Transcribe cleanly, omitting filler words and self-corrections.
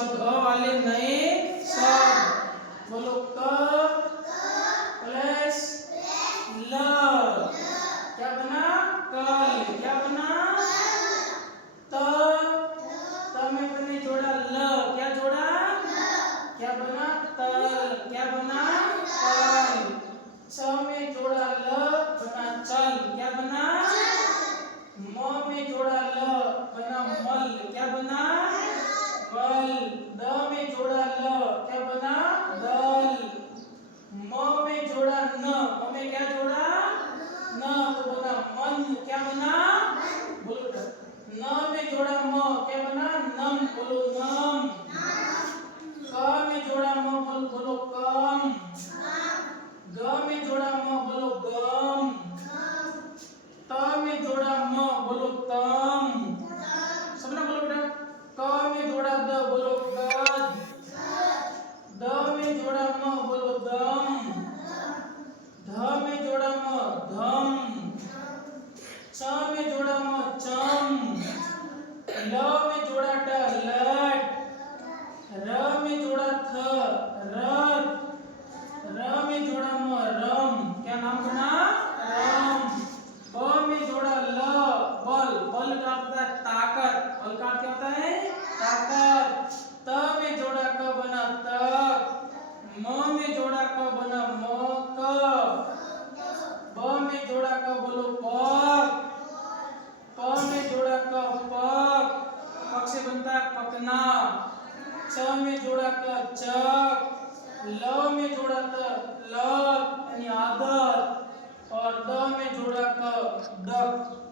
शब्द अ वाले नए शब्द। बोलो क प्लस ल, क्या बना कल। क्या बना त, में मैंने जोड़ा ल, क्या जोड़ा क्या बना तल। क्या बना तल। च में जोड़ा ल बना चल। क्या बना म में जोड़ा ल बना मल। क्या बना मल। द में जोड़ा ल क्या बना दल। म में जोड़ा न, म में क्या जोड़ा न तो बना मन। क्या बना बोलो न में जोड़ा म क्या बना नम। बोलो नम। क में जोड़ा म बोलो कम। ग में जोड़ा म बोलो गम। त में जोड़ा म बोलो तम। सबने बोलो बेटा। क में जोड़ा द बोलो गद। द में जोड़ा म बोलो दम। ध में जोड़ा म धम। च में जोड़ा म चम। ल में जोड़ा ट लट। र में जोड़ा थ रथ। र में जोड़ा म रम। क्या नाम बना रम। ब में जोड़ा ल बल। बल का होता है ताकत। बल का क्या होता है ताकत। त में जोड़ा क बना तक। म में जोड़ा क बना मक। ब में जोड़ा क बोलो पक। प में जोड़ा क पक। पक से बनता है पकना। च में जोड़ा क चक। ल में जोड़ा त लत यानी आदत। और द में जोड़ा क दक।